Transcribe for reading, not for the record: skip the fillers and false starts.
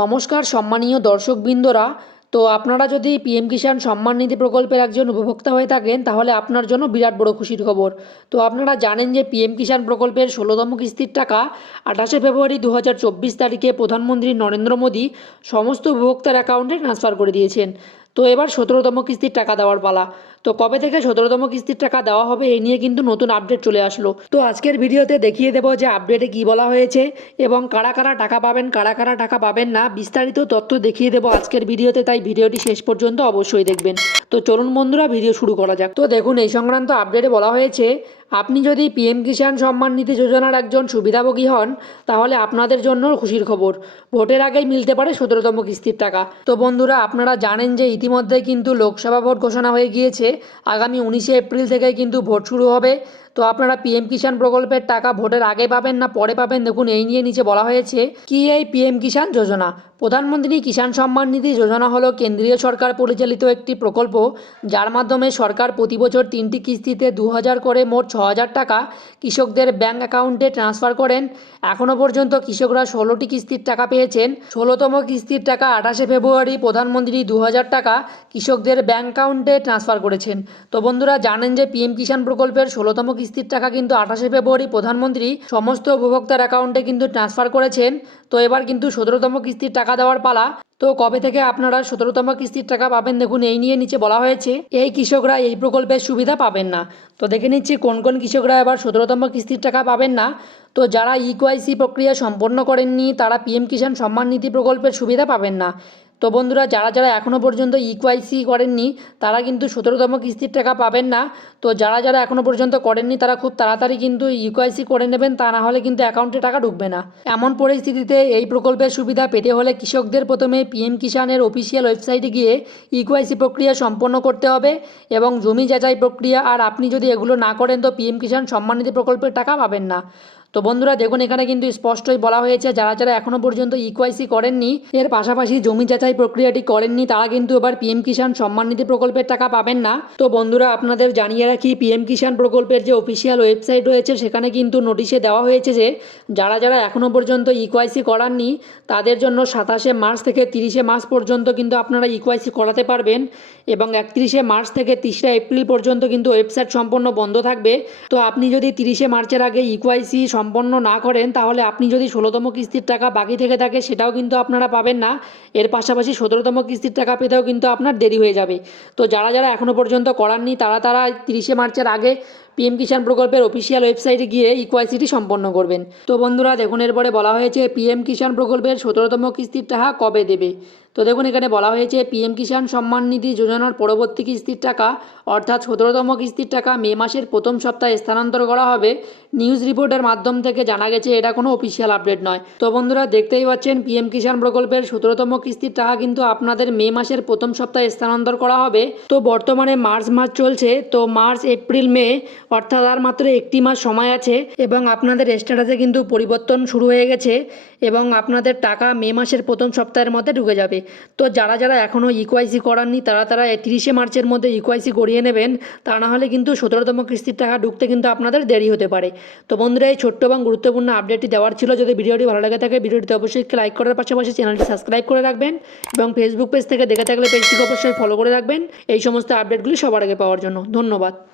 নমস্কার সম্মানীয় দর্শকবৃন্দরা। তো আপনারা যদি পিএম কিষাণ সম্মান নিধি প্রকল্পের একজন উপভোক্তা হয়ে থাকেন তাহলে আপনার জন্য বিরাট বড় খুশির খবর। তো আপনারা জানেন যে পিএম কিষাণ প্রকল্পের ১৬তম কিস্তির টাকা ২৮শে ফেব্রুয়ারি ২০২৪ তারিখে প্রধানমন্ত্রী নরেন্দ্র মোদী সমস্ত উপভোক্তার অ্যাকাউন্টে ট্রান্সফার করে দিয়েছেন। তো এবার ১৭তম কিস্তির টাকা দেওয়ার পালা। তো কবে থেকে ১৭তম কিস্তির টাকা দেওয়া হবে এই নিয়ে কিন্তু নতুন আপডেট চলে আসলো। তো আজকের ভিডিওতে দেখিয়ে দেবো যে আপডেটে কী বলা হয়েছে এবং কারা কারা টাকা পাবেন কারা কারা টাকা পাবেন না বিস্তারিত তথ্য দেখিয়ে দেবো আজকের ভিডিওতে, তাই ভিডিওটি শেষ পর্যন্ত অবশ্যই দেখবেন। তো চলুন বন্ধুরা ভিডিও শুরু করা যাক। তো দেখুন, এই সংক্রান্ত আপডেটে বলা হয়েছে আপনি যদি পিএম কিষাণ সম্মান নিধি যোজনার একজন সুবিধাভোগী হন তাহলে আপনাদের জন্য খুশির খবর, ভোটের আগেই মিলতে পারে ১৭তম কিস্তির টাকা। তো বন্ধুরা, আপনারা জানেন যে ইতিমধ্যে কিন্তু লোকসভা ভোট ঘোষণা হয়ে গিয়েছে। আগামী ১৯শে এপ্রিল থেকে কিন্তু ভোট শুরু হবে। তো আপনারা পিএম কিষাণ প্রকল্পের টাকা ভোটের আগে পাবেন না পরে পাবেন, দেখুন এই নিয়ে নিচে বলা হয়েছে কি এই পিএম কিষাণ যোজনা। প্রধানমন্ত্রী কিষাণ সম্মান নিধি যোজনা হলো কেন্দ্রীয় সরকার পরিচালিত একটি প্রকল্প যার মাধ্যমে সরকার প্রতি বছর ৩টি কিস্তিতে ২০০০ করে মোট ৬০০০ টাকা কৃষকদের ব্যাঙ্ক অ্যাকাউন্টে ট্রান্সফার করেন। এখনও পর্যন্ত কৃষকরা ১৬টি কিস্তির টাকা পেয়েছেন। ১৬তম কিস্তির টাকা ২৮শে ফেব্রুয়ারি প্রধানমন্ত্রী ২০০০ টাকা কৃষকদের ব্যাঙ্ক অ্যাকাউন্টে ট্রান্সফার করেছেন। তো বন্ধুরা জানেন যে পিএম কিষাণ প্রকল্পের ১৬তম কিস্তির টাকা কিন্তু ২৮শে ফেব্রুয়ারি প্রধানমন্ত্রী সমস্ত উপভোক্তার অ্যাকাউন্টে কিন্তু ট্রান্সফার করেছেন। তো এবার কিন্তু ১৭তম কিস্তির টাকা দেওয়ার পালা। তো কবে থেকে আপনারা ১৭তম কিস্তির টাকা পাবেন দেখুন এই নিয়ে নিচে বলা হয়েছে এই কৃষকরা এই প্রকল্পের সুবিধা পাবেন না। তো দেখে নিচ্ছি কোন কোন কৃষকরা এবার ১৭তম কিস্তির টাকা পাবেন না। তো যারা ইকেওয়াইসি প্রক্রিয়া সম্পন্ন করেননি তারা পিএম কিষাণ সম্মান নিধি প্রকল্পের সুবিধা পাবেন না। তো বন্ধুরা, যারা যারা এখনও পর্যন্ত ইকেওয়াইসি করেননি তারা কিন্তু ১৭তম কিস্তির টাকা পাবেন না। তো যারা যারা এখনও পর্যন্ত করেননি তারা খুব তাড়াতাড়ি কিন্তু ইকেওয়াইসি করে নেবেন, তা না হলে কিন্তু অ্যাকাউন্টে টাকা ঢুকবে না। এমন পরিস্থিতিতে এই প্রকল্পের সুবিধা পেতে হলে কৃষকদের প্রথমে পিএম কিষাণের অফিসিয়াল ওয়েবসাইটে গিয়ে ইকেওয়াইসি প্রক্রিয়া সম্পন্ন করতে হবে এবং জমি যাচাই প্রক্রিয়া, আর আপনি যদি এগুলো না করেন তো পিএম কিষাণ সম্মান নিধি প্রকল্পের টাকা পাবেন না। তো বন্ধুরা দেখুন, এখানে কিন্তু স্পষ্টই বলা হয়েছে যারা যারা এখনও পর্যন্ত ইকেওয়াইসি করেননি, এর পাশাপাশি জমি যাচাই প্রক্রিয়াটি করেননি, তারা কিন্তু এবার পিএম কিষাণ সম্মান নিধি প্রকল্পের টাকা পাবেন না। তো বন্ধুরা আপনাদের জানিয়ে রাখি, পিএম কিষাণ প্রকল্পের যে অফিসিয়াল ওয়েবসাইট রয়েছে সেখানে কিন্তু নোটিশে দেওয়া হয়েছে যে যারা যারা এখনও পর্যন্ত ইকেওয়াইসি করাননি তাদের জন্য ২৭শে মার্চ থেকে ৩০শে মার্চ পর্যন্ত কিন্তু আপনারা ইকেওয়াইসি করাতে পারবেন এবং ৩১শে মার্চ থেকে ৩রা এপ্রিল পর্যন্ত কিন্তু ওয়েবসাইট সম্পূর্ণ বন্ধ থাকবে। তো আপনি যদি ৩০শে মার্চের আগে ইকেওয়াইসি সম্পন্ন না করেন তাহলে আপনি যদি ১৬তম কিস্তির টাকা বাকি থেকে থাকে সেটাও কিন্তু আপনারা পাবেন না। এর পাশাপাশি ১৭তম কিস্তির টাকা পেতেও কিন্তু আপনার দেরি হয়ে যাবে। তো যারা যারা এখনও পর্যন্ত করাননি তারা ৩০শে মার্চের আগে পিএম কিষাণ প্রকল্পের অফিসিয়াল ওয়েবসাইটে গিয়ে ইকেওয়াইসিটি সম্পন্ন করবেন। তো বন্ধুরা দেখুন, এরপরে বলা হয়েছে পিএম কিষাণ প্রকল্পের ১৭তম কিস্তির টাকা কবে দেবে। তো দেখুন, এখানে বলা হয়েছে পিএম কিষাণ সম্মান নিধি যোজনার পরবর্তী কিস্তির টাকা অর্থাৎ ১৭তম কিস্তির টাকা মে মাসের প্রথম সপ্তাহে স্থানান্তর করা হবে। নিউজ রিপোর্টের মাধ্যম থেকে জানা গেছে, এটা কোনো অফিসিয়াল আপডেট নয়। তো বন্ধুরা দেখতেই পাচ্ছেন পিএম কিষাণ প্রকল্পের ১৭তম কিস্তির টাকা কিন্তু আপনাদের মে মাসের প্রথম সপ্তাহে স্থানান্তর করা হবে। তো বর্তমানে মার্চ মাস চলছে, তো মার্চ এপ্রিল মে অর্থাৎ আর মাত্র একটি মাস সময় আছে এবং আপনাদের স্ট্যাটাসে কিন্তু পরিবর্তন শুরু হয়ে গেছে এবং আপনাদের টাকা মে মাসের প্রথম সপ্তাহের মধ্যে ঢুকে যাবে। তো যারা যারা এখনও ইকেওয়াইসি করাননি তারা ৩০শে মার্চের মধ্যে ইকেওয়াইসি করিয়ে নেবেন, তা না হলে কিন্তু ১৭তম কিস্তির টাকা ঢুকতে কিন্তু আপনাদের দেরি হতে পারে। তো বন্ধুরা, এই ছোট্ট এবং গুরুত্বপূর্ণ আপডেটটি দেওয়ার ছিল। যদি ভিডিওটি ভালো লাগে থাকে ভিডিওটিতে অবশ্যই লাইক করার পাশাপাশি চ্যানেলটি সাবস্ক্রাইব করে রাখবেন এবং ফেসবুক পেজ থেকে দেখে থাকলে পেজটিকে অবশ্যই ফলো করে রাখবেন এই সমস্ত আপডেটগুলি সবার আগে পাওয়ার জন্য। ধন্যবাদ।